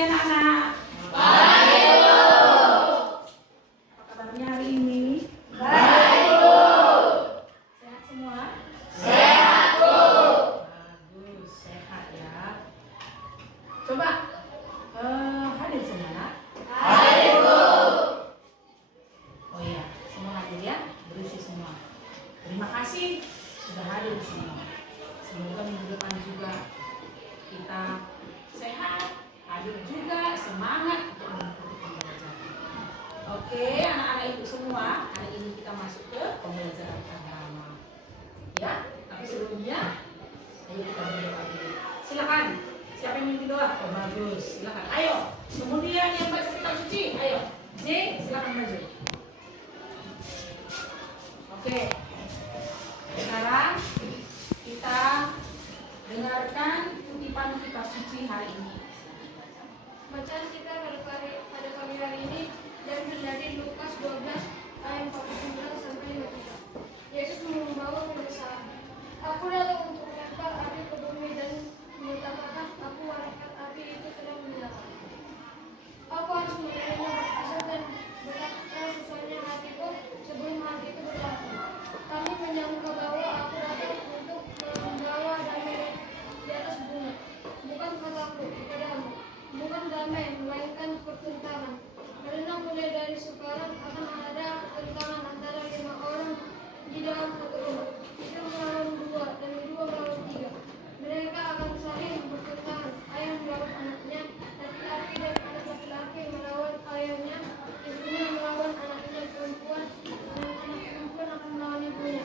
pagi anak-anak. Baik, Bu. Apa kabarnya hari ini? Baik, Bu. Sehat semua? Sehat, Bu. Bagus, sehat ya. Coba hadir semua. Hadir, Bu. Oh iya, semua hadir ya, berisi semua. Terima kasih sudah hadir semua. Semoga minggu depan juga kita sehat, hadir juga, semangat untuk mengikuti pembelajaran. Oke, anak-anak ibu semua, hari ini kita masuk ke pembelajaran agama. Ya, tapi sebelumnya, ayo kita berdoa dulu. Silakan, siapa yang mimpi doa? Oh bagus, silakan. Ayo, kemudian yang baca kitab suci, ayo. Nih, silakan maju. Oke, sekarang kita dengarkan kutipan kitab suci hari ini. Bacaan kita pada pagi hari ini diambil dari Lukas 12 ayat 49 sampai 53. Yesus membawa kebesaran. Aku datang untuk melempar api ke bumi dan mengatakan aku malaikat api itu sedang menyala. Aku harus menerima baptisan dan betapa susahnya hatiku sebelum hal itu berlaku. Kami menyangka bahwa aku datang untuk membawa damai di atas bumi. Bukan kataku kepadamu, bukan damai, melainkan pertentangan. Karena mulai dari sekarang akan ada pertentangan antara 5 orang di dalam satu rumah. Itu melawan 2 dan 2 melawan 3. Mereka akan saling bertentangan. Ayah melawan anaknya, laki-laki dan anak laki-laki melawan ayahnya, ibunya melawan anaknya perempuan, dan anak perempuan akan melawan ibunya.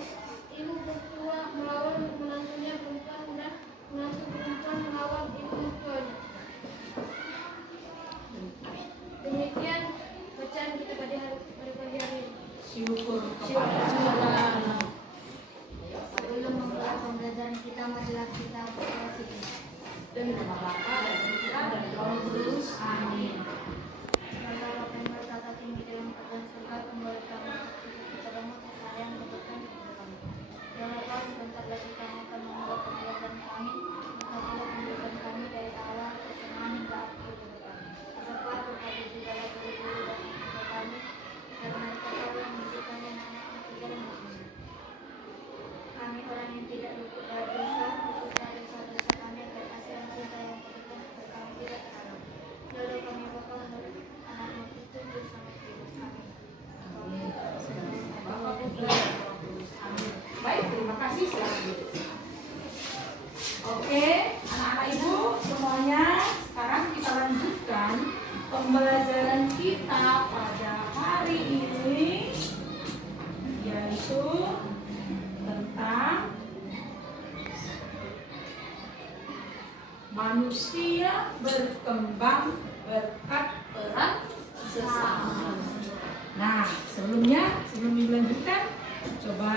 Ibu mertua melawan menantunya perempuan dan menantu perempuan melawan ibu mertuanya. Demikian bacaan kita pada pagi hari ini. Syukur kepada Allah. Sebelum memulai pembelajaran kita, marilah kita berdoa. Dan nama Bapa dan Putra dan Roh Kudus. Amin. Bapa Bapa yang berkata tinggi dalam kerajaan surga, kembali kami kepadamu kasih sayang berikan kepada kami. Ya Allah, sebentar lagi kami akan memulai pembelajaran kami. Berkatilah pembelajaran kami dari awal pertengahan hingga akhir kepada kami. Serta kepada segala guru-guru dan kepada kami, karena Kau yang menciptakan anak-anak kita dan kami. Kami orang yang tidak luput dari dosa, luputlah dosa-dosa kami agar kasih dan cinta yang berikan kepada kami tidak terhalang. Lalu kami Bapa menurut anak-mu itu bersama Kristus. Amin. Amin. Bapa, Putra dan Roh Kudus. Amin. Baik, terima kasih. Selamat duduk. Oke, anak-anak ibu semuanya, sekarang kita lanjutkan pembelajaran kita pada hari ini, yaitu tentang manusia berkembang berkat peran sesama. Nah, sebelum dilanjutkan, coba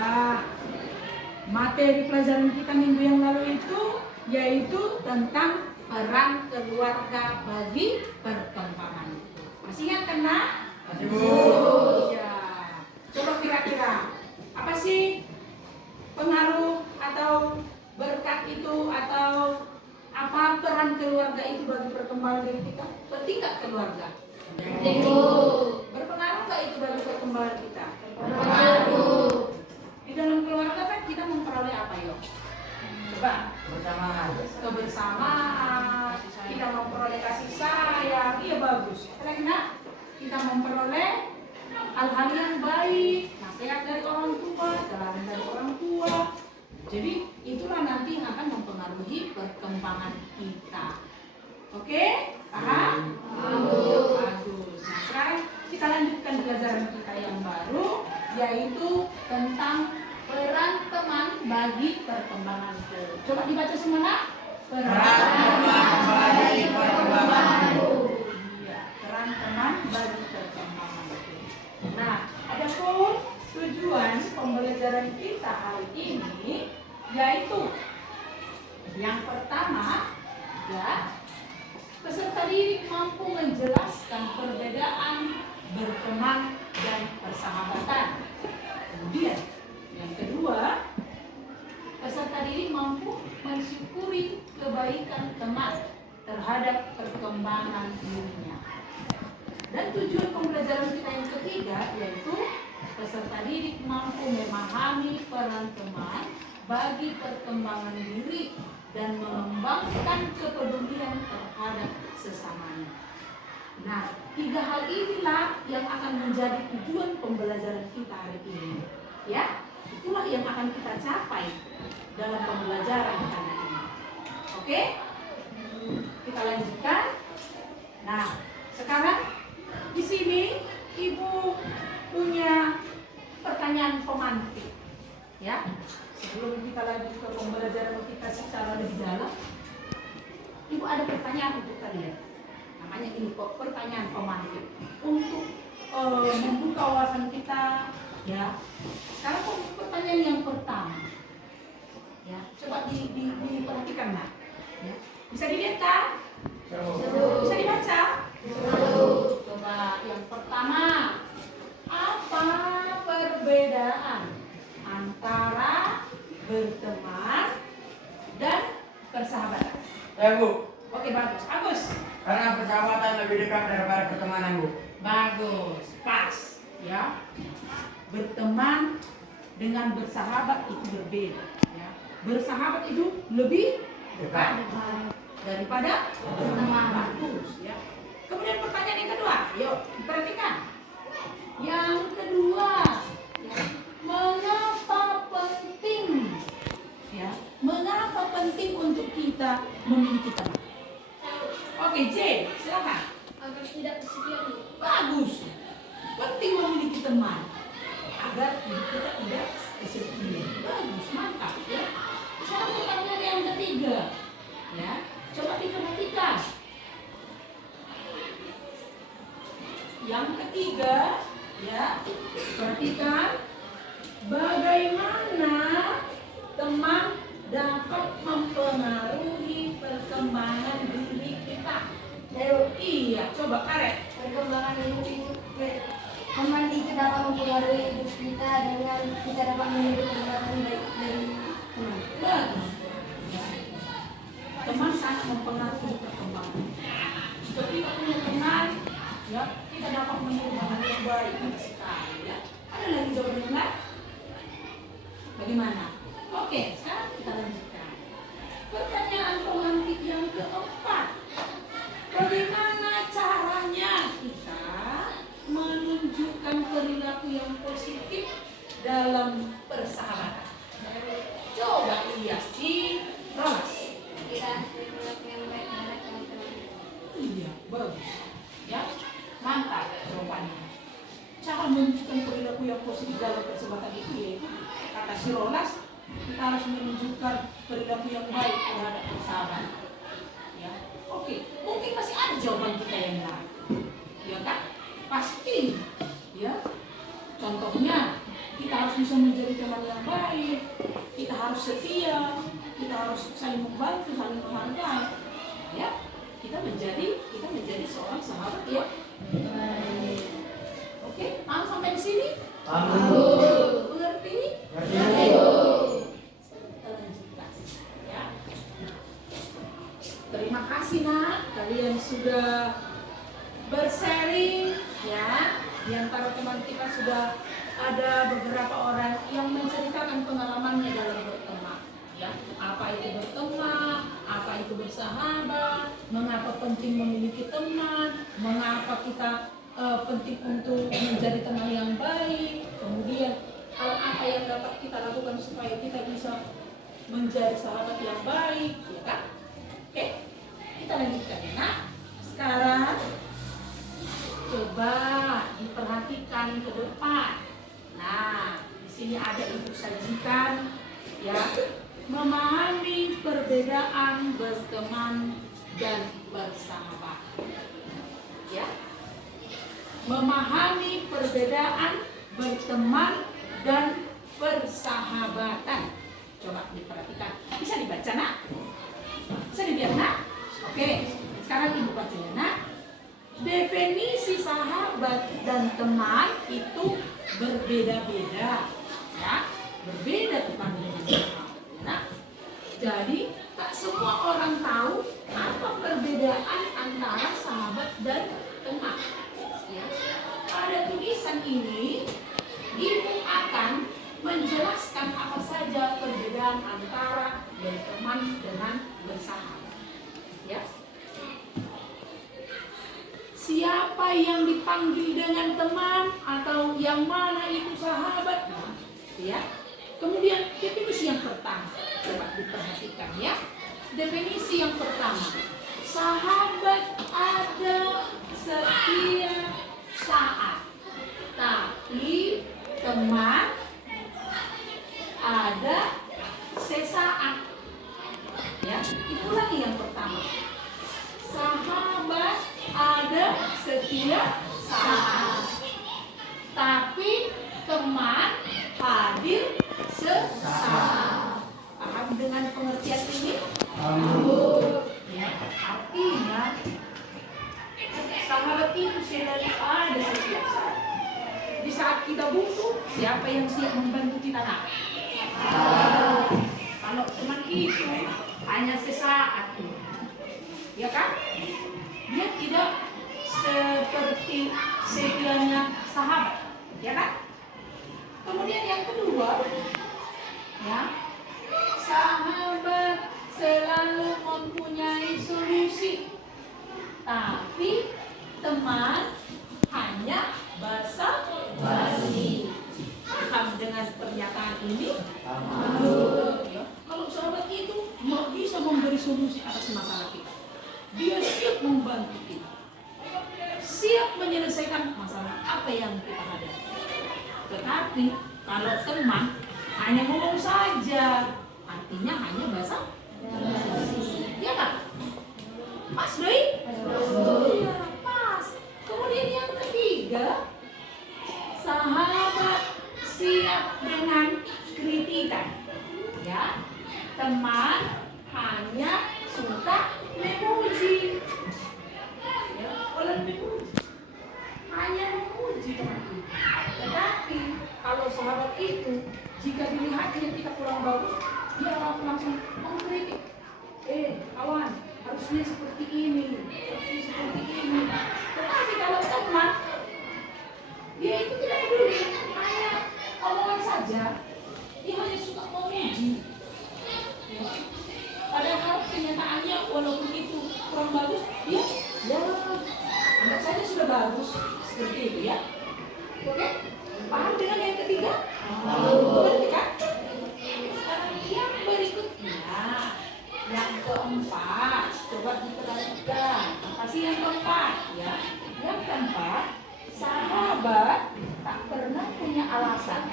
materi pelajaran kita minggu yang lalu itu yaitu tentang peran keluarga bagi perkembangan. Masih ingat kan, Nak? Masih, Bu. Iya. Coba kira-kira apa sih pengaruh atau berkat itu atau apa peran keluarga itu bagi perkembangan diri kita? Penting nggak keluarga? Ibu. Berpengaruh nggak itu bagi perkembangan kita? Berpengaruh. Di dalam keluarga kan kita memperoleh apa yuk? Coba. Bersamaan. Kebersamaan, kita memperoleh kasih sayang, iya bagus. Karena kita memperoleh hal-hal yang baik, nasihat dari orang tua, teladan dari orang tua. Jadi itulah nanti yang akan mempengaruhi perkembangan kita. Oke? Paham? Bagus. Nah, sekarang kita lanjutkan pelajaran kita yang baru, yaitu tentang peran teman bagi perkembangan. Coba dibaca semua, Nak. Peran teman bagi perkembangan. Iya, peran teman bagi perkembangan. Nah, adapun tujuan pembelajaran kita hari ini yaitu yang pertama, ya, peserta didik mampu menjelaskan perbedaan berteman dan persahabatan. Kemudian yang kedua, peserta didik mampu mensyukuri kebaikan teman terhadap perkembangan dirinya. Dan tujuan pembelajaran kita yang ketiga yaitu peserta didik mampu memahami peran teman bagi perkembangan diri dan mengembangkan kepedulian terhadap sesamanya. Nah, 3 hal inilah yang akan menjadi tujuan pembelajaran kita hari ini. Ya, itulah yang akan kita capai dalam pembelajaran kali ini. Oke? Kita lanjutkan. Nah, sekarang di sini Ibu punya pertanyaan pemantik. Ya, sebelum kita lanjut ke pembelajaran kita secara lebih dalam, Ibu ada pertanyaan untuk kalian. Namanya ini pertanyaan pemantik untuk membuka wawasan kita. Ya, sekarang pertanyaan yang pertama. Ya, coba diperhatikan nak. Ya. Bisa dilihat kan? Bisa dibaca? Coba yang pertama, apa perbedaan antara berteman dan persahabatan? Ya Bu, Oke, bagus. Agus. karena persahabatan lebih dekat daripada pertemanan Bu. Bagus, pas. Ya, berteman dengan bersahabat itu berbeda. Ya. Bersahabat itu lebih Dekat. daripada berteman. Bagus. Ya. Kemudian pertanyaan yang kedua, yuk perhatikan. Yang kedua, ya, mengapa penting? Ya, mengapa penting untuk kita memiliki teman? Oke, J, silakan. Agar tidak kesepian. Bagus. Penting memiliki teman agar hidup kita tidak kesepian. Bagus, mantap ya. Sekarang pertanyaan yang ketiga. Ya, coba diperhatikan. Yang ketiga, ya, perhatikan bagaimana teman dapat mempengaruhi perkembangan diri kita. Iya, coba Karet. Perkembangan hidup teman itu dapat mempengaruhi hidup kita dengan kita dapat memiliki perbuatan baik dari teman. Bagus. Teman sangat mempengaruhi perkembangan. Jika kita punya teman, ya, kita dapat meniru hal yang baik sekali. Ya. Ada lagi jawaban lain? Bagaimana? Oke, sekarang kita lanjutkan. Pertanyaan pemantik yang keempat. Bagaimana caranya kita menunjukkan perilaku yang positif dalam persahabatan? Coba lihat di Rolas. Kita perilaku yang baik terhadap teman-teman. Iya, bagus. Ya, mantap jawabannya. Cara menunjukkan perilaku yang positif dalam persahabatan itu yaitu kata si Rolas, kita harus menunjukkan perilaku yang baik terhadap persahabatan. Ya, oke. Mungkin masih ada jawaban kita yang lain. Ya kan? Pasti. Ya. Contohnya, kita harus bisa menjadi teman yang baik. Kita harus setia. Kita harus saling membantu, saling menghargai. Ya. Kita menjadi seorang sahabat ya. Baik. Oke, paham sampai di sini? Mengerti? Kita lanjutkan. Ya. Terima kasih nak, kalian sudah bersharing ya. Di antara teman kita sudah ada beberapa orang yang menceritakan pengalamannya dalam berteman. Ya, apa itu berteman, apa itu bersahabat, mengapa penting memiliki teman, mengapa kita penting untuk menjadi teman yang baik, kemudian hal apa yang dapat kita lakukan supaya kita bisa menjadi sahabat yang baik, ya kan? Oke, kita lanjutkan ya. Nah, sekarang coba diperhatikan ke depan. Nah, di sini ada ibu sajikan ya, memahami perbedaan berteman dan bersahabat. Ya. Memahami perbedaan berteman dan persahabatan. Coba diperhatikan. Bisa dibaca nak? Bisa dilihat nak? Oke, sekarang ibu bacanya nak. Definisi sahabat dan teman itu berbeda-beda, ya, berbeda teman dengan teman. Nah, jadi tak semua orang tahu apa perbedaan perbedaan antara sahabat dan teman. Ya. Pada tulisan ini, ibu akan menjelaskan apa saja perbedaan antara berteman dengan bersahabat. Ya. Siapa yang dipanggil dengan teman atau yang mana itu sahabat? Ya. Kemudian definisi yang pertama, coba diperhatikan ya. Definisi yang pertama, sahabat ada setiap saat, tapi teman ada sesaat. Ya, itulah yang pertama. Sahabat ada setiap saat, tapi teman hadir sesaat. Paham dengan pengertian ini? Ya, artinya sahabat itu selalu ada setiap saat. Di saat kita butuh, siapa yang siap membantu kita? Kalau teman itu hanya sesaat, ya kan? Dia tidak seperti sekiranya sahabat, ya kan? Kemudian yang kedua, ya, sahabat selalu mempunyai solusi, tapi teman hanya basa-basi. Paham dengan pernyataan ini? Ya. Kalau sahabat itu bisa memberi solusi atas masalah kita, dia siap membantu kita, siap menyelesaikan masalah apa yang kita hadapi. Tetapi kalau teman hanya ngomong saja, artinya hanya basa-basi. Ya kan? Pas, Doi? Iya, pas. Kemudian yang ketiga, sahabat siap dengan kritikan. Ya, teman hanya suka memuji. Ya, orang memuji. Hanya memuji teman itu. Tetapi kalau sahabat itu, jika dilihatnya kita kurang bagus, dia langsung mengkritik. Kawan, harusnya seperti ini, harusnya seperti ini. Tetapi kalau teman, dia itu tidak peduli, hanya omongan saja. Dia hanya suka memuji. Ya. Padahal kenyataannya walaupun itu kurang bagus, ya anggap saja sudah bagus seperti itu ya. Oke? Paham dengan yang ketiga? Berarti kan? Sekarang yang berikutnya, yang keempat, coba diperhatikan. Apa sih yang keempat? Ya, yang keempat, sahabat tak pernah punya alasan,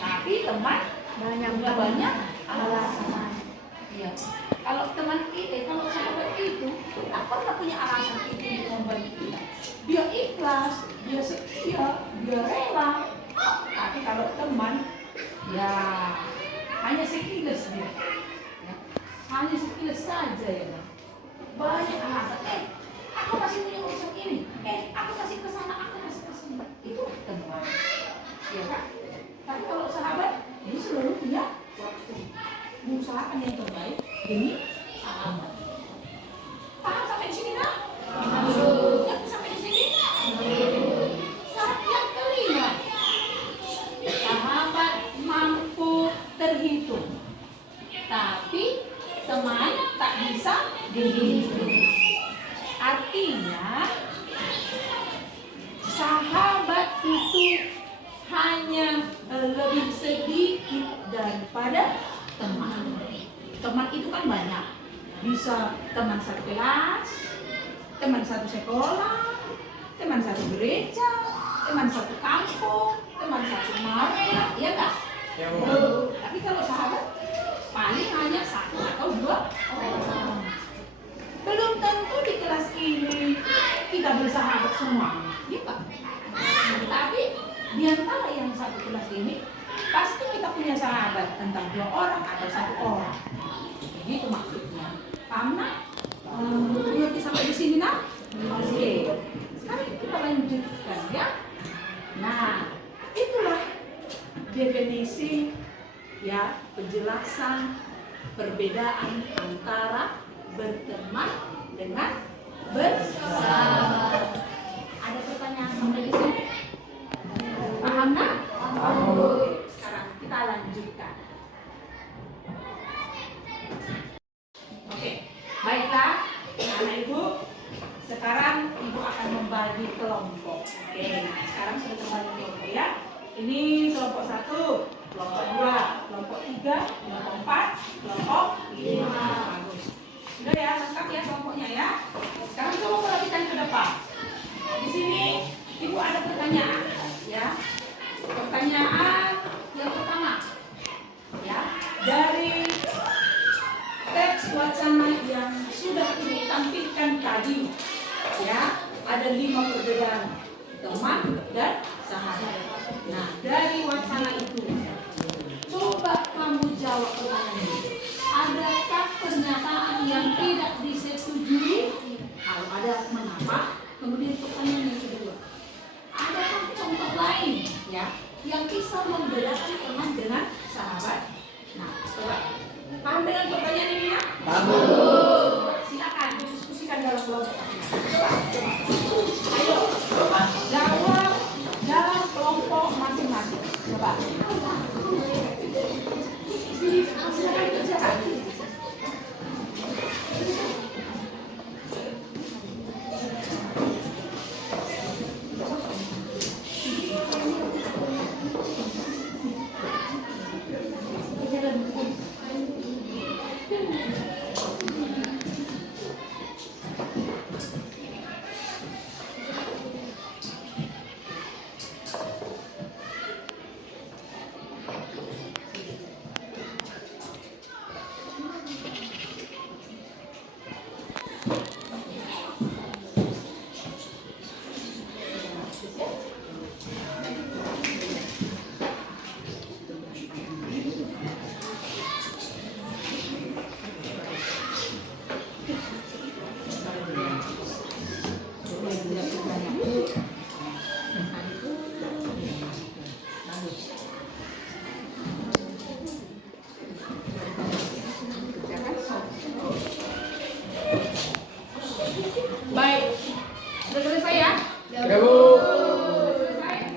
tapi teman banyak alasan. Ya. Kalau teman kita, kalau sahabat itu tak pernah punya alasan itu untuk membantu kita. Dia ikhlas, dia setia, dia rela. Tapi kalau teman, ya hanya sekilas dia. Ya. Hanya sekilas saja ya. Banyak alasan. Aku masih punya urusan ini. Aku masih kesana, aku masih kesini. Itu teman. Ya kan? Tapi kalau sahabat, dia selalu punya waktu. Mengusahakan yang terbaik demi sahabat. Paham sampai di sini nak? Yang sampai di sini? Syarat yang kelima, sahabat mampu terhitung, tapi teman tak bisa dihitung. Artinya sahabat itu hanya lebih sedikit daripada teman. Teman itu kan banyak. Bisa teman satu kelas, teman satu sekolah, teman satu gereja, teman satu kampung, teman satu marga, ya enggak? Tapi kalau sahabat paling hanya satu atau dua orang. Belum tentu di kelas ini kita bersahabat semua, ya Pak. Tapi di antara yang satu kelas ini pasti kita punya sahabat, entah 2 orang atau 1 orang. Begitu maksudnya. Paham nak? Mengerti sampai di sini nak? Oke. Sekarang kita lanjutkan ya. Nah, itulah definisi ya, penjelasan perbedaan antara berteman dengan bersahabat. Ada pertanyaan sampai di sini? Paham nggak? Sekarang kita lanjutkan. Oke, baiklah, anak ibu. Sekarang ibu akan membagi kelompok. Oke, nah sekarang sudah terbagi kelompok ya. Ini kelompok 1, kelompok 2, kelompok 3, kelompok 4, kelompok 5. Bagus. Sudah ya, lengkap ya kelompoknya ya. Sekarang coba perhatikan ke depan. Di sini ibu ada pertanyaan ya. Pertanyaan yang pertama ya, dari teks wacana yang sudah ibu tampilkan tadi ya, ada 5 perbedaan teman dan sahabat. Nah, dari wacana itu coba kamu jawab pertanyaan ini. Adakah pernyataan yang tidak disetujui? Kalau ada, mengapa? Kemudian pertanyaan yang kedua, adakah contoh lain ya yang bisa membedakan teman dengan sahabat? Nah, coba paham dengan pertanyaan ini ya? Silakan diskusikan dalam kelompok. Ayo, jawab dalam kelompok masing-masing. Coba. Silakan kerjakan. Baik, sudah selesai ya? Ya, Bu. Selesai?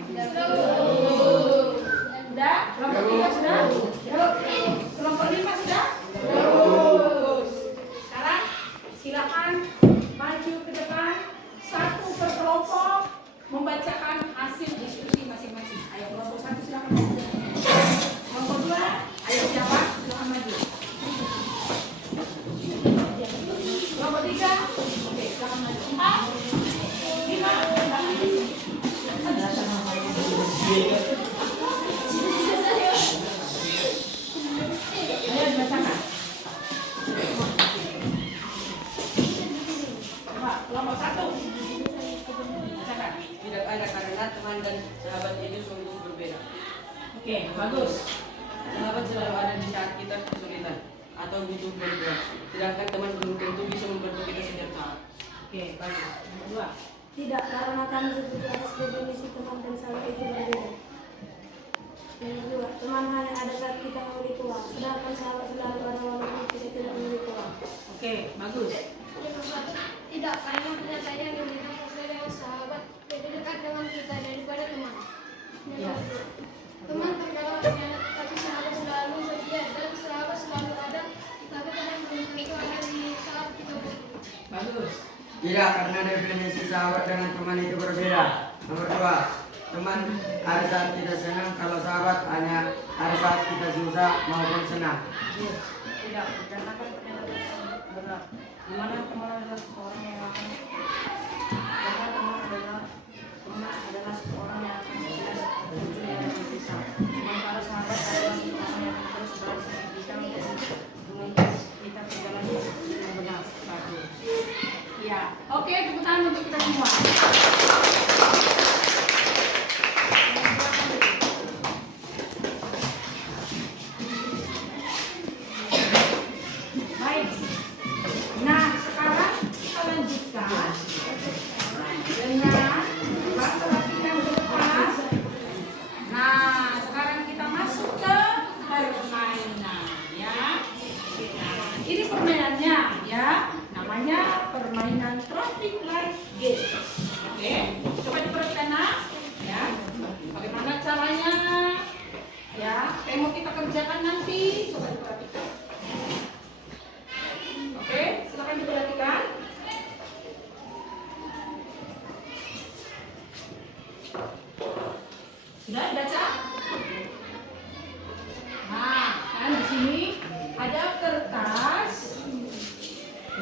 Sudah? Kelompok 3 sudah? Kelompok 5 sudah? Bagus. Sekarang silakan maju ke depan, satu per kelompok membacakan hasil diskusi masing-masing. Ayo kelompok 1 silakan maju. Kelompok 2, ayo siapa? Silakan maju. Kelompok 3, oke, silakan maju. 4, 5, ayo dibacakan. Coba, kelompok 1. Bacakan. Tidak ada karena teman dan sahabat itu sungguh berbeda. Oke, bagus. Sahabat selalu ada di saat kita kesulitan atau butuh bantuan, sedangkan teman belum tentu bisa membantu kita setiap saat. Oke, bagus. Yang kedua. Tidak, karena kami setuju atas definisi teman dan sahabat itu berbeda. Yang kedua, teman hanya ada saat kita memiliki uang, sedangkan sahabat selalu ada walaupun kita tidak memiliki uang. Oke, bagus. Yang keempat, tidak, karena pernyataan yang diberikan sesuai dengan sahabat lebih dekat dengan kita daripada teman. Yang Ya. kedua, teman terkadang berkhianat, tapi sahabat selalu setia dan sahabat selalu ada, tapi kadang belum tentu ada di saat kita butuh. Bagus. Tidak, karena definisi sahabat dengan teman itu berbeda. Nomor 2, teman ada saat kita senang, kalau sahabat hanya ada saat kita susah maupun senang. Tidak, karena kan pernyataan benar. Dimana teman adalah seorang yang akan karena teman adalah seorang yang akan jelas berujung yang berpisah. Sementara sahabat adalah seorang yang terus bersama kita untuk menuntut kita berjalan dengan benar. Bagus. Ya, oke, tepuk tangan untuk kita semua. Baik. Nah, sekarang kita lanjutkan dengan perhatikan ke depan. Nah, sekarang kita masuk ke permainan ya. Nah, ini permainannya ya. Namanya permainan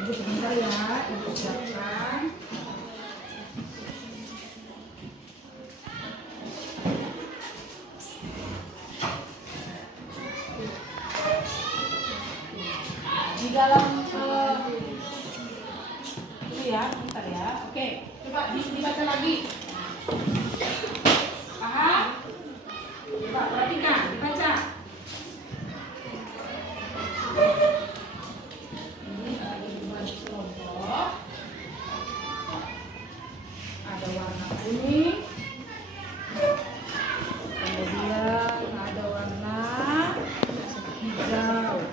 Ibu sebentar ya, Ibu siapkan. Di dalam ini ya, bentar ya. Oke, coba dibaca lagi. Paham? Coba perhatikan, dibaca. Ini dibuat kelompok. Ada warna kuning. Kemudian ada warna hijau.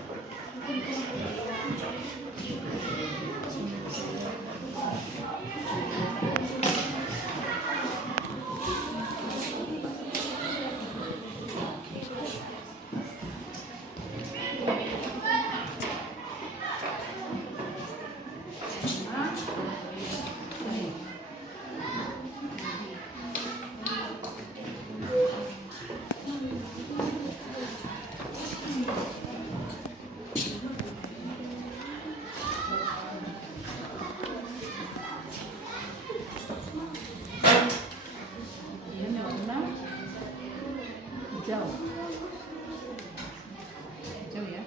Hijau. Hijau ya.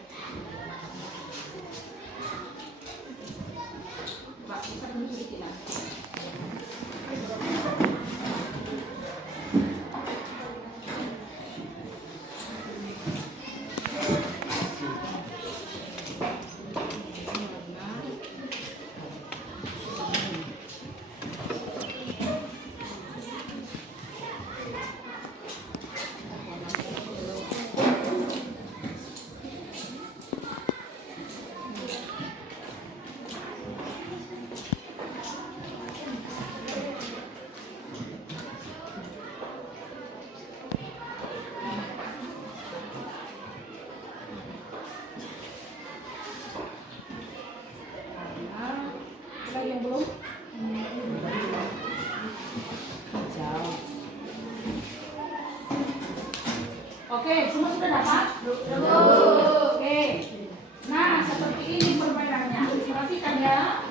Pak, bisa dulu sedikit lah. Yang belum? Hijau. Oke, semua sudah dapat? Oke. Nah, seperti ini perbedaannya. Perhatikan ya.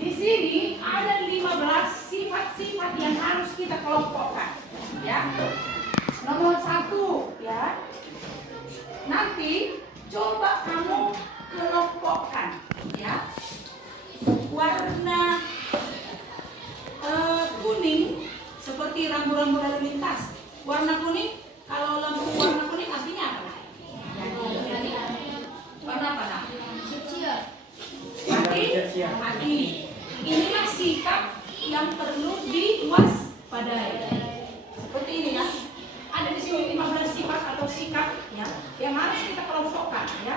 Di sini ada 15 sifat-sifat yang harus kita kelompokkan. Ya. Nomor 1 ya. Nanti coba kamu kelompokkan ya, warna kuning seperti rambu-rambu lalu lintas. Warna kuning, kalau lampu warna kuning artinya apa? Warna apa? Hati. Inilah sikap yang perlu diwaspadai. Seperti ini ya. Ada di sini 15 sifat atau sikap ya yang harus kita kelompokkan ya.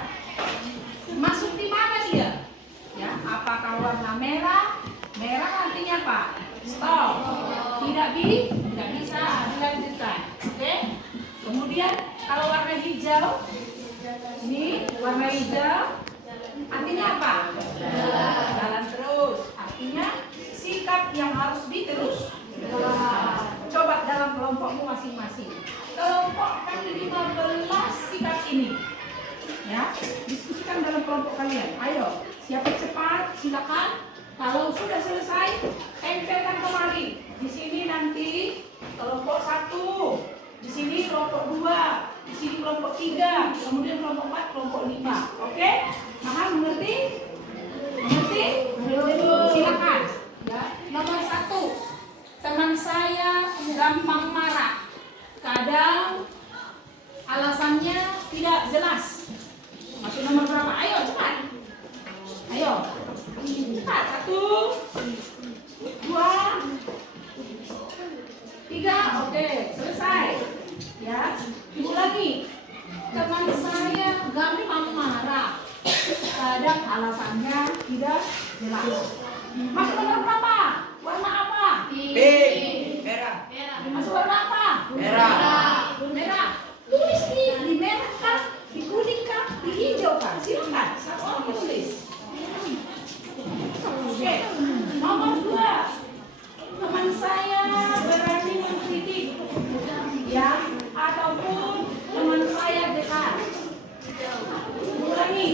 Masuk di mana dia? Ya, apakah warna merah? Merah artinya apa? Stop. Tidak bisa dilanjutkan. Oke? Kemudian kalau warna hijau, ini warna hijau artinya apa? Jalan terus. Artinya sikap yang harus diterus. Coba dalam kelompokmu masing-masing. Kelompokkan 15 sikap ini. Ya, diskusikan dalam kelompok kalian. Ayo, siapa cepat, silakan. Kalau sudah selesai, tempelkan kemari. Di sini nanti kelompok 1, di sini kelompok 2, di sini kelompok 3, kemudian kelompok 4, kelompok 5. Oke? Paham, mengerti? Mengerti? Silakan. Ya, nomor 1. Teman saya gampang marah. Kadang alasannya tidak jelas. Masuk nomor berapa? Ayo cepat. Ayo. Cepat. 1, 2, 3. Oke, selesai. Ya. Ibu lagi. Teman saya gampang marah. Kadang alasannya tidak jelas. Masuk nomor berapa? Warna apa? Pink. Merah. Masuk warna apa? Merah. Merah. Tulis di merah kah? Di kuning kah? Di hijau kah? Silakan. Satu orang tulis. Oke. Nomor 2. Teman saya berani mengkritik. Ya. Ataupun teman saya dekat. Ulangi.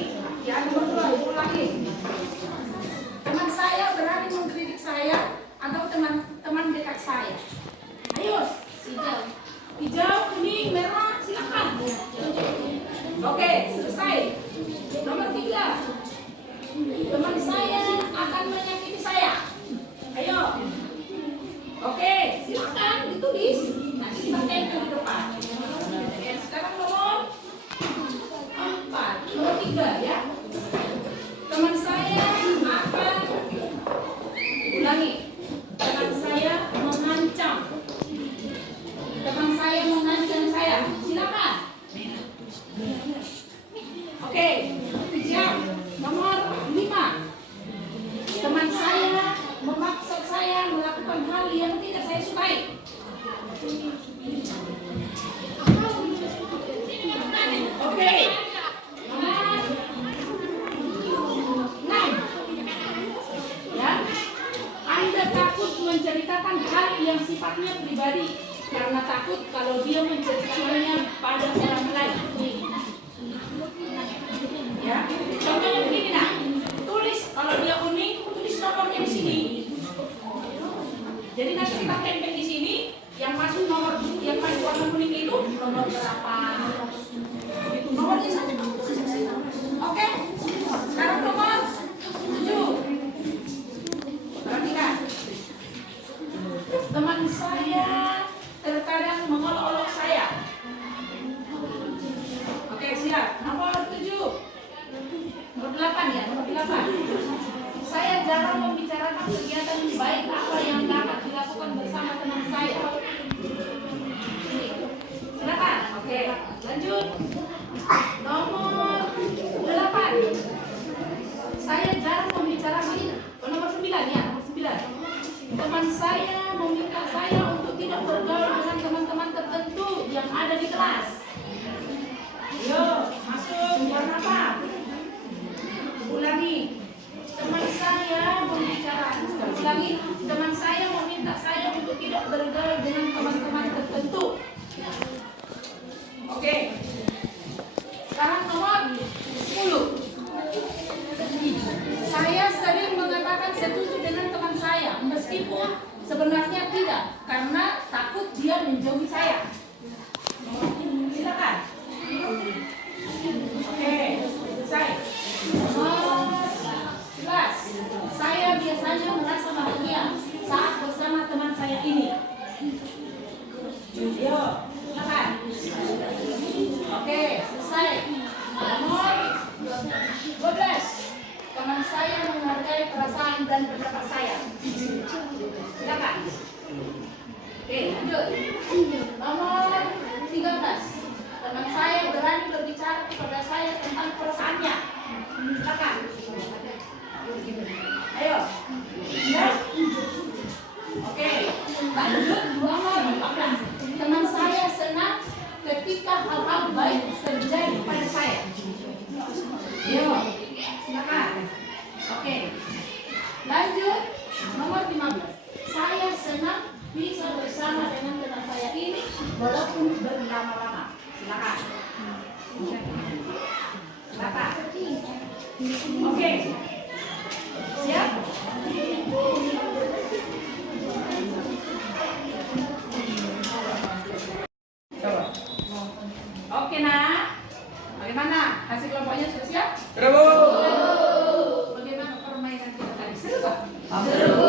juga ya. Teman saya akan ulangi. Teman saya mengancam. Teman saya mengancam saya. Silakan. Oke, siap. Nomor 5. Teman saya memaksa saya melakukan hal yang tidak saya sukai. Oke. Nomor 6. Ya. Anda takut menceritakan hal yang sifatnya pribadi karena takut kalau dia menceritakannya pada orang lain. Ya. Contohnya begini nak. Tulis kalau dia kuning, tulis nomornya di sini. Jadi nanti kita tempel di sini yang masuk nomor yang masuk warna kuning itu nomor berapa? Itu nomornya saja. Oke. Sekarang nomor 7. Perhatikan. Teman saya terkadang mengolok-olok saya. Oke, siap. Nomor 7. Nomor 8 ya, nomor 8. Saya jarang membicarakan kegiatan baik apa yang dapat dilakukan bersama teman saya. Silakan. Oke, lanjut. Nomor 8. Saya jarang membicarakan nomor 9 ya, nomor 9. Teman saya meminta saya untuk tidak bergaul dengan teman-teman tertentu yang ada di kelas. Yo, masuk warna apa? Ulangi. Teman saya ulangi. Teman saya meminta saya untuk tidak bergaul dengan teman-teman tertentu. Oke. Sekarang nomor 10. Saya sering mengatakan setuju dengan teman saya meskipun sebenarnya tidak karena takut dia menjauhi saya. Silakan. Oke, selesai. Nomor 11. Saya biasanya merasa bahagia saat bersama teman saya ini. Yo, silakan. Oke, selesai. Nomor 12. Teman saya menghargai perasaan dan pendapat saya. Silakan. Oke, lanjut. Nomor 13. Teman saya berani berbicara kepada saya tentang perasaannya. Silakan. Ayo. Ya. Oke. Lanjut. Nomor 14. Teman saya senang ketika hal-hal baik terjadi pada saya. Yo. Silakan. Oke. Lanjut. Nomor 15. Saya senang bisa bersama dengan teman saya ini walaupun berlama-lama. Silakan. Silakan. Oke. Siap? Coba. Oke nak. Bagaimana? Hasil kelompoknya sudah siap? Bravo. Bagaimana permainan kita tadi? Seru tak? Seru.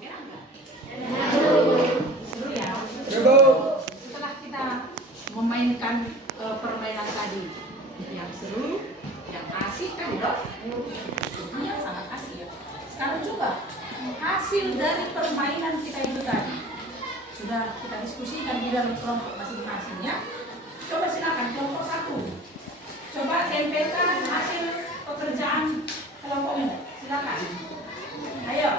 Enak nggak? Seru ya? Bravo. Setelah kita memainkan permainan tadi yang seru, yang asik kan dok? Iya sangat asik ya. Sekarang coba hasil dari permainan kita itu tadi sudah kita diskusikan di dalam kelompok masing-masing ya. Coba silakan kelompok 1. Coba tempelkan hasil pekerjaan kelompoknya. Silakan. Ayo.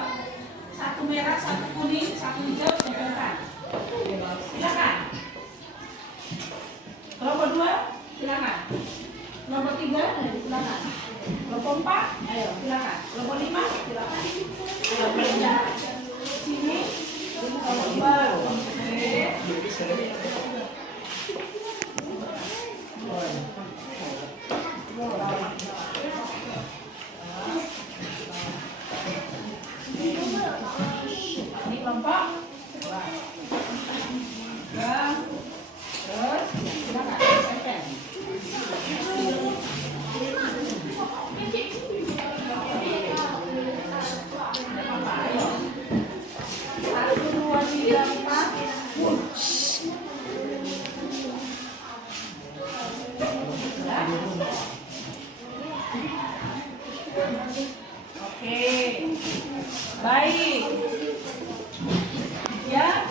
1 merah, 1 kuning, 1 hijau tempelkan. Silakan. Kelompok 2, silakan. Kelompok 3, silakan. Kelompok 4, ayo silakan. Kelompok 5, silakan. Kelompok 6, sini. Kelompok 5. Ini kelompok 2. Terus silakan tempel. Ada apa? Ayo. Baik. Ya,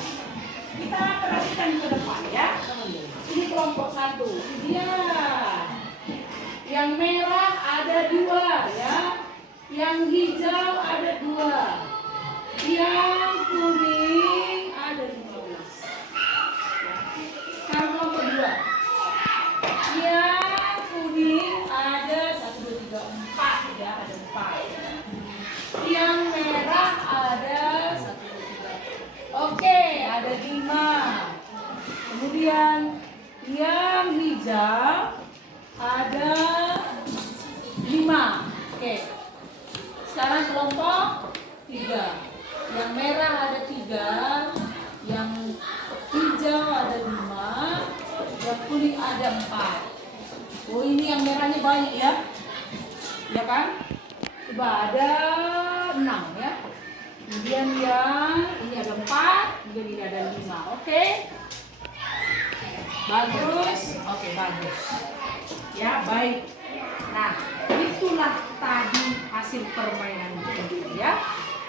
kita perhatikan ke depan ya. Ini kelompok 1. Dia. Yang merah ada 2 ya. Yang hijau ada 2. Yang kuning ada 15. Sekarang kelompok 2. Yang kuning ada 1, 2, 3, 4 ya, ada 4. Yang merah ada 1, 2, 3. Oke, ada 5. Kemudian yang hijau ada 5. Oke. Sekarang kelompok 3. Yang merah ada 3, yang hijau ada 5, yang kuning ada 4. Oh, ini yang merahnya banyak ya. Ya kan? Coba ada 6 ya. Kemudian yang ini ada 4, kemudian ini ada 5. Oke. Bagus. Oke, bagus. Ya, baik. Nah, itulah tadi hasil permainan kita ya.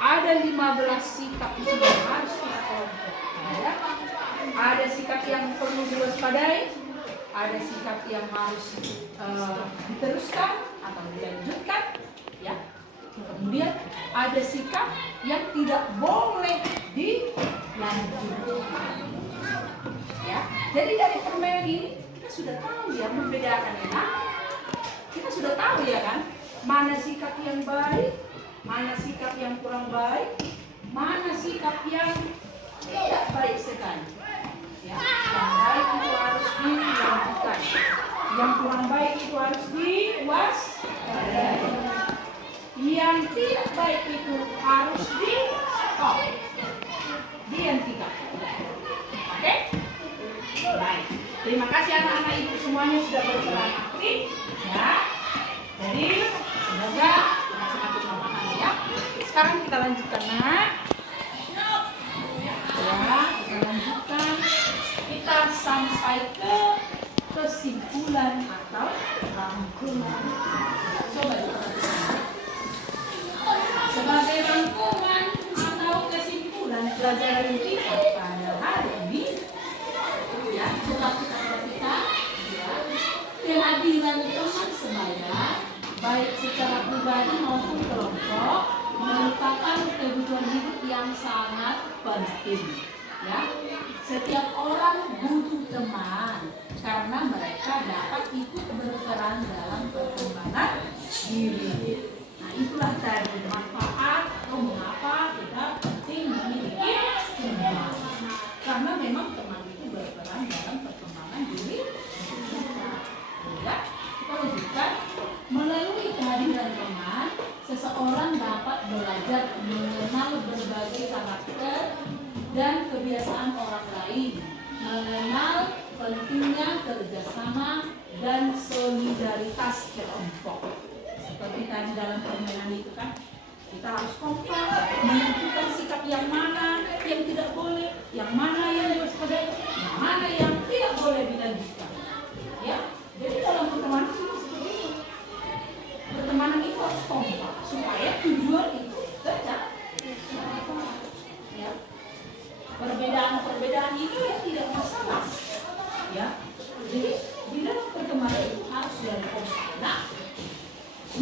Ada 15 sikap yang harus kita kelompokkan ya. Ada sikap yang perlu diwaspadai, ada sikap yang harus diteruskan atau dilanjutkan ya. Kemudian ada sikap yang tidak boleh dilanjutkan ya. Jadi dari permainan ini kita sudah tahu ya membedakan ya. Kita sudah tahu ya kan, mana sikap yang baik, mana sikap yang kurang baik, mana sikap yang tidak baik sekali. Ya, yang baik itu harus dilanjutkan, yang kurang baik itu harus diwaspadai, yang tidak baik itu harus di stop, dihentikan. Oke? Baik. Terima kasih anak-anak ibu semuanya sudah berperan aktif. Ya, jadi semoga semakin memahami ya. Sekarang kita lanjutkan nak. Ya, kita lanjutkan. Kita sampai ke kesimpulan atau rangkuman. Coba diperhatikan. Sebagai rangkuman atau kesimpulan pelajaran kita pada hari ini, ya, coba kita perhatikan. Kehadiran teman sebaya, baik secara pribadi maupun kelompok, merupakan kebutuhan hidup yang sangat penting. Ya, setiap orang butuh teman karena mereka dapat ikut berperan dalam perkembangan diri. Nah, itulah tadi manfaat atau mengapa kita penting memiliki teman. Karena memang teman itu berperan dalam perkembangan diri. Ya, kita lanjutkan. Melalui kehadiran teman, seseorang dapat belajar mengenal berbagai karakter dan kebiasaan orang lain, mengenal pentingnya kerjasama dan solidaritas kelompok. Seperti tadi dalam permainan itu kan, kita harus kompak, menentukan sikap yang mana yang tidak boleh, yang mana yang diwaspadai, yang mana yang tidak boleh dilanjutkan. Ya. Jadi dalam pertemanan itu seperti itu. Pertemanan itu harus kompak supaya tujuan itu tercapai. Ya. Perbedaan itu ya tidak masalah. Ya. Jadi di dalam pertemanan itu harus dari kompak. Nah,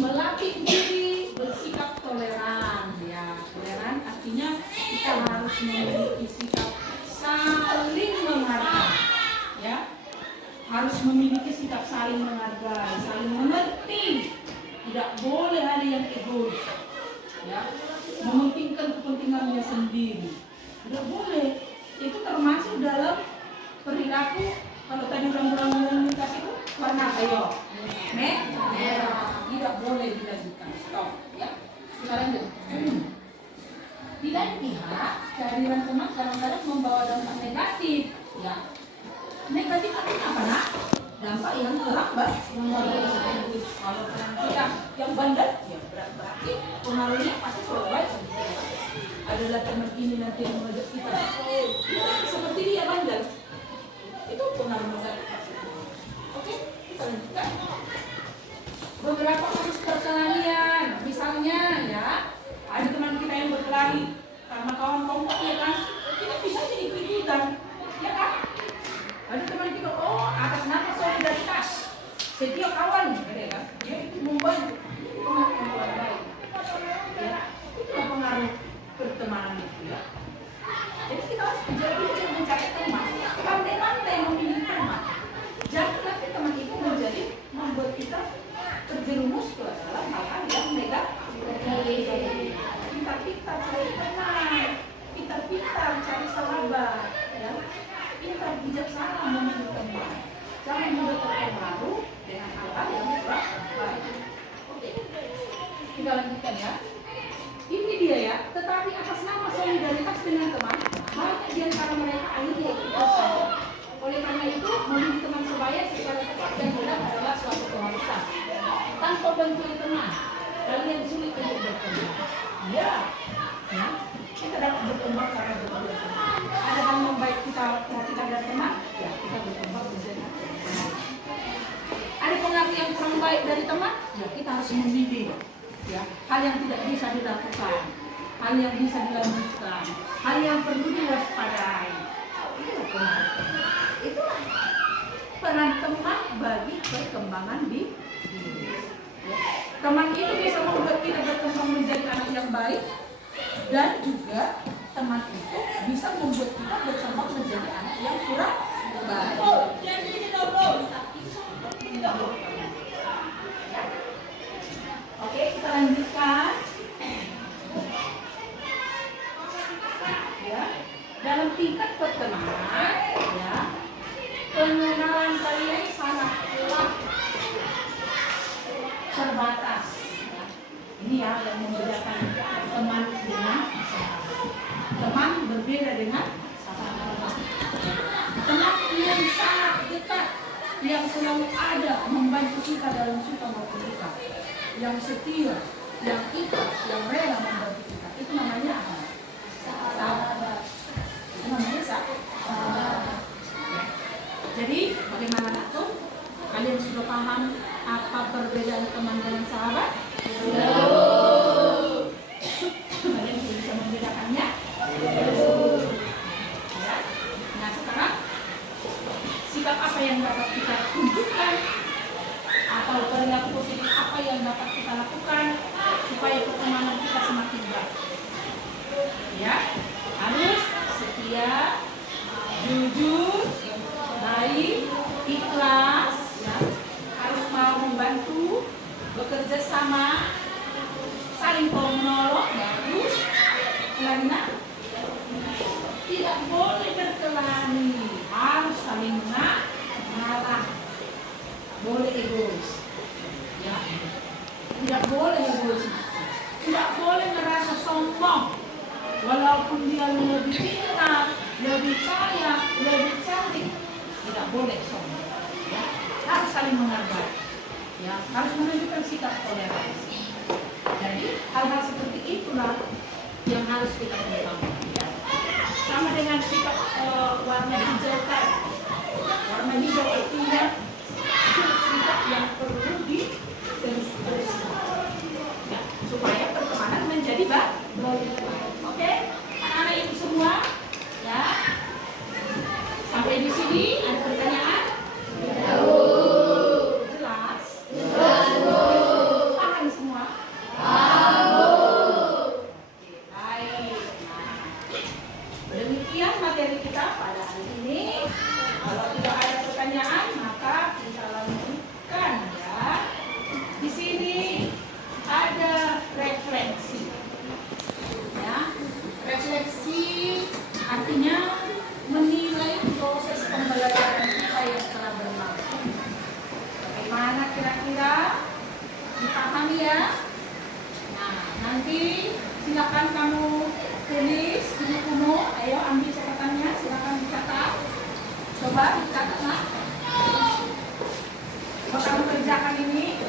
melatih diri bersikap toleran. Ya, toleran artinya kita harus memiliki sikap saling menghargai. Ya. Harus memiliki sikap saling menghargai, saling mengerti. Tidak boleh ada yang egois. Ya, mementingkan kepentingannya sendiri. Tidak boleh. Itu termasuk dalam perilaku. Kalau tadi orang-orang menikah itu warna apa yo? Merah. Tidak boleh dilanjutkan. Stop. Ya. Kita lanjut. Di lain pihak, kehadiran teman kadang-kadang membawa dampak negatif. Ya. Negatif artinya apa nak? Dampak yang terlambat. Kalau kita yang bandel, ya berarti pengaruhnya pasti kurang baik. Adalah teman ini nanti yang mengajak kita. Seperti dia bandel, itu pengaruh negatif. Oke, kita lanjutkan. Beberapa kasus perkelahian, misalnya ya, ada teman kita yang berkelahi kelompok ya kan, kita bisa jadi ikut-ikutan, ya kan? Ada teman kita, oh atas nama solidaritas, setiap kawan, ya kan? Dia itu membantu, itu pengaruh baik, ya. Itu pengaruh pertemanan itu, ya. Jadi kita harus belajar mencari teman, pandai-pandai memilih teman. Jangan nanti teman itu menjadi membuat kita terjerumus ke dalam hal-hal yang negatif. Kita cari teman, kita cari sahabat, ya. Kita bijaksana memilih teman. Jangan mudah terpengaruh dengan hal-hal yang tidak baik. Oke, kita lanjutkan ya. Ini dia ya, tetapi atas nama solidaritas dengan teman, banyak di antara mereka akhirnya ikut saja. Oleh karena itu, memilih teman sebaya secara tepat dan benar adalah suatu keharusan. Tanpa bantuan teman, kalian sulit untuk berkembang. Ya, kita dapat berkembang karena berkembang teman. Ada hal yang baik kita dari teman, ya kita berkembang menjadi baik. Ada pengaruh yang kurang baik dari teman, ya kita harus memilih. Ya, hal yang tidak bisa dilakukan, hal yang bisa dilanjutkan, hal yang perlu diwaspadai. Itulah peran teman bagi perkembangan diri. Ya. Teman itu bisa membuat kita berkembang menjadi anak yang baik, dan juga teman itu bisa membuat kita berkembang menjadi anak yang kurang baik. Oke, kita lanjutkan. Ya, dalam tingkat pertemanan, ya, pengenalan kalian sangatlah terbatas. Ya. Ini ya yang membedakan teman dengan sahabat. Teman berbeda dengan sahabat. Teman yang sangat dekat, yang selalu ada membantu kita dalam suka maupun duka, yang setia, yang ikhlas, yang rela membantu kita. Itu namanya apa? Sahabat. Itu namanya sahabat. Ya. Jadi bagaimanapun kalian sudah paham apa perbedaan teman dengan sahabat? Kalian sudah bisa membedakannya? Ya. Nah sekarang sikap apa yang dapat kita tunjukkan? Atau perilaku positif apa yang dapat kita lakukan supaya pertemanan kita semakin baik? Ya, harus setia, jujur, baik, ikhlas, ya. Harus mau membantu, bekerja sama, saling menolong, bagus. Karena tidak boleh berkelahi, harus saling mengalah. Boleh egois, ya. Tidak boleh egois, tidak boleh merasa sombong, walaupun dia lebih pintar, lebih kaya, lebih cantik, tidak boleh sombong. Ya. Harus saling menghargai, ya. Harus menunjukkan sikap toleransi. Jadi hal-hal seperti itulah yang harus kita kembangkan. Ya. Sama dengan sikap warna hijau tadi. Warna hijau artinya sikap yang perlu diteruskan, ya, supaya pertemanan menjadi baik. Oke, anak-anak itu semua, ya. Sampai di sini ada pertanyaan? Jelas? Paham semua? Oke, baik. Nah, demikian materi kita pada hari ini. Kalau tidak ada pertanyaan, maka kita lanjutkan, ya. Di sini ada refleksi, ya. Refleksi artinya menilai proses pembelajaran kita yang telah berlangsung. Bagaimana kira-kira? Dipahami ya? Nah, nanti silakan kamu tulis di bukumu. Ayo ambil catatannya, silakan dicatat. Coba dicatat, nak. Coba kamu kerjakan ini.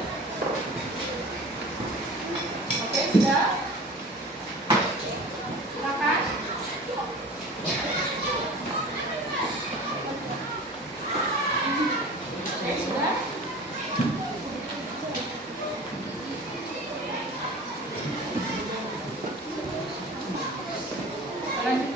Oke, sudah? Silakan. Oke, sudah? Lanjut.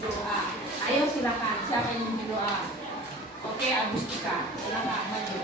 doa. Ayo silakan, siapa yang ingin doa? Oke, Agustika, silakan maju.